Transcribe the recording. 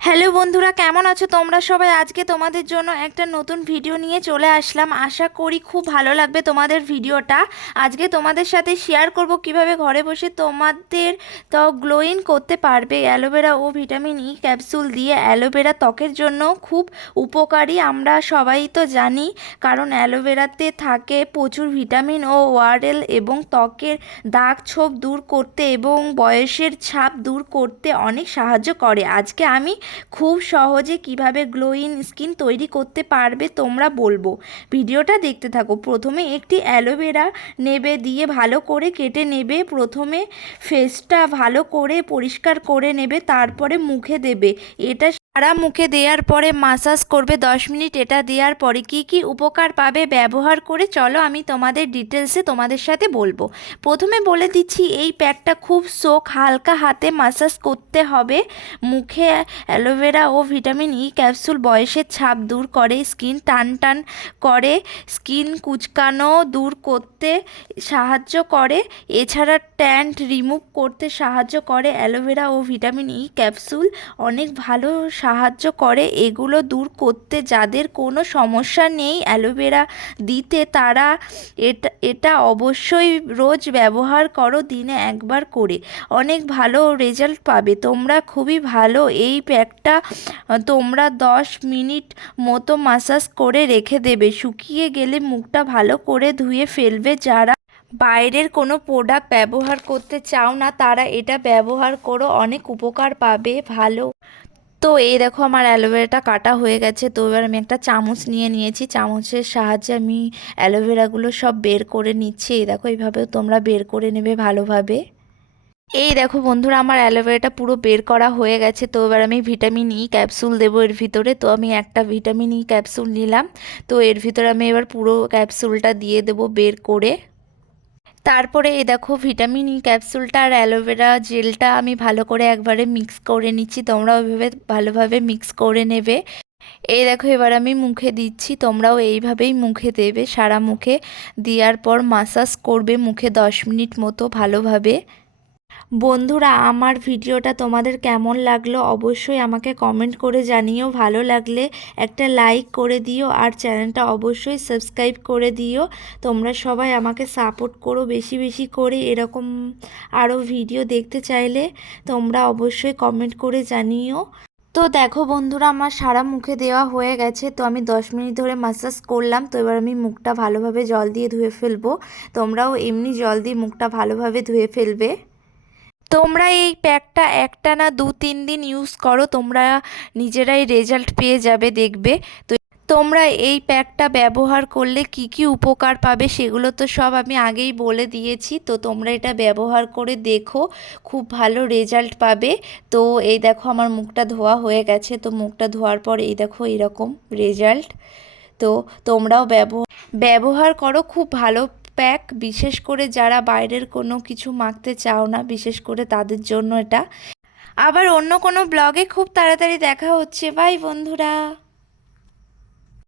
Hello বন্ধুরা, কেমন আছো তোমরা সবাই? আজকে তোমাদের জন্য একটা নতুন ভিডিও নিয়ে চলে আসলাম। আশা করি খুব ভালো লাগবে তোমাদের ভিডিওটা। আজকে তোমাদের সাথে শেয়ার করব কিভাবে ঘরে বসে তোমাদের ত্বক গ্লোয়িং করতে পারবে অ্যালোভেরা ও ভিটামিন ই ক্যাপসুল দিয়ে। অ্যালোভেরা ত্বকের জন্য খুব উপকারী, আমরা সবাই তো জানি, কারণ অ্যালোভেরাতে থাকে প্রচুর ভিটামিন ও ওয়ারেল এবং ত্বকের দাগ ছোপ দূর করতে এবং বয়সের ছাপ দূর করতে অনেক সাহায্য করে। আজকে আমি খুব সহজে কিভাবে গ্লোয়িং স্কিন তৈরি করতে পারবে তোমরা বলবো। ভিডিওটা দেখতে থাকো। প্রথমে একটি অ্যালোভেরা নেবে, দিয়ে ভালো করে কেটে নেবে। প্রথমে ফেসটা ভালো করে পরিষ্কার করে নেবে, তারপরে মুখে দেবে। এটা সারা মুখে দেওয়ার পরে মাসাজ করবে 10 মিনিট। এটা দেওয়ার পরে কি কি উপকার পাবে ব্যবহার করে চলো আমি তোমাদের ডিটেলসে তোমাদের সাথে বলবো। প্রথমে বলে দিচ্ছি, এই প্যাকটা খুব হালকা হাতে মাসাজ করতে হবে মুখে। অ্যালোভেরা ও ভিটামিন ই ক্যাপসুল বয়সের ছাপ দূর করে, স্কিন টান টান করে, স্কিন কুচকানো দূর করতে সাহায্য করে, এছাড়া ট্যান রিমুভ করতে সাহায্য করে। অ্যালোভেরা ও ভিটামিন ই ক্যাপসুল অনেক ভালো সাহায্য করে এগুলো দূর করতে। যাদের কোনো সমস্যা নেই অ্যালোভেরা দিতে, তারা এটা অবশ্যই রোজ ব্যবহার করো, দিনে একবার করে। অনেক ভালো রেজাল্ট পাবে তোমরা। খুবই ভালো এই প্যাকটা। তোমরা 10 মিনিট মতো মাসাজ করে রেখে দেবে। শুকিয়ে গেলে মুখটা ভালো করে ধুয়ে ফেলবে। যারা বাইরের কোনো প্রোডাক্ট ব্যবহার করতে চাও না, তারা এটা ব্যবহার করো, অনেক উপকার পাবে। ভালো তো এই দেখো আমার অ্যালোভেরাটা কাটা হয়ে গেছে। তো এবার আমি একটা চামচ নিয়ে নিয়েছি, চামচের সাহায্যে আমি অ্যালোভেরাগুলো সব বের করে নিচ্ছি। এই দেখো এইভাবেও তোমরা বের করে নেবে ভালোভাবে। এই দেখো বন্ধুরা, আমার অ্যালোভেরাটা পুরো বের করা হয়ে গেছে। তো এবার আমি ভিটামিন ই ক্যাপসুল দেবো এর ভিতরে। তো আমি একটা ভিটামিন ই ক্যাপসুল নিলাম। তো এর ভিতরে আমি এবার পুরো ক্যাপসুলটা দিয়ে দেবো বের করে। তারপরে এই দেখো ভিটামিন ই ক্যাপসুলটা আর অ্যালোভেরা জেলটা আমি ভালো করে একবারে মিক্স করে নিচ্ছি। তোমরা ওইভাবে ভালোভাবে মিক্স করে নেবে। এই দেখো এবার আমি মুখে দিচ্ছি, তোমরাও এইভাবেই মুখে দেবে। সারা মুখে দেওয়ার পর মাসাজ করবে মুখে 10 মিনিট মতো ভালোভাবে। বন্ধুরা, আমার ভিডিওটা তোমাদের কেমন লাগলো অবশ্যই আমাকে কমেন্ট করে জানিও। ভালো লাগলে একটা লাইক করে দিও আর চ্যানেলটা অবশ্যই সাবস্ক্রাইব করে দিও। তোমরা সবাই আমাকে সাপোর্ট করো বেশি বেশি করে। এরকম আরও ভিডিও দেখতে চাইলে তোমরা অবশ্যই কমেন্ট করে জানিও। তো দেখো বন্ধুরা, আমার সারা মুখে দেওয়া হয়ে গেছে। তো আমি 10 মিনিট ধরে মাসাজ করলাম। তো এবার আমি মুখটা ভালোভাবে জল দিয়ে ধুয়ে ফেলবো। তোমরাও এমনি জল দিয়ে মুখটা ভালোভাবে ধুয়ে ফেলবে। তোমরা এই প্যাকটা একটা না 2-3 দিন ইউজ করো, তোমরা নিজেরাই রেজাল্ট পেয়ে যাবে দেখবে। তো তোমরা এই প্যাকটা ব্যবহার করলে কি কি উপকার পাবে সেগুলো তো সব আমি আগেই বলে দিয়েছি। তো তোমরা এটা ব্যবহার করে দেখো, খুব ভালো রেজাল্ট পাবে। তো এই দেখো আমার মুখটা ধোয়া হয়ে গেছে। তো মুখটা ধোয়ার পর এই দেখো এরকম রেজাল্ট। তো তোমরাও ব্যবহার করো, খুব ভালো প্যাক। বিশেষ করে যারা বাইরের কোনো কিছু মাখতে চাও না, বিশেষ করে তাদের জন্য এটা। আবার অন্য কোনো ব্লগে খুব তাড়াতাড়ি দেখা হচ্ছে। বাই বন্ধুরা।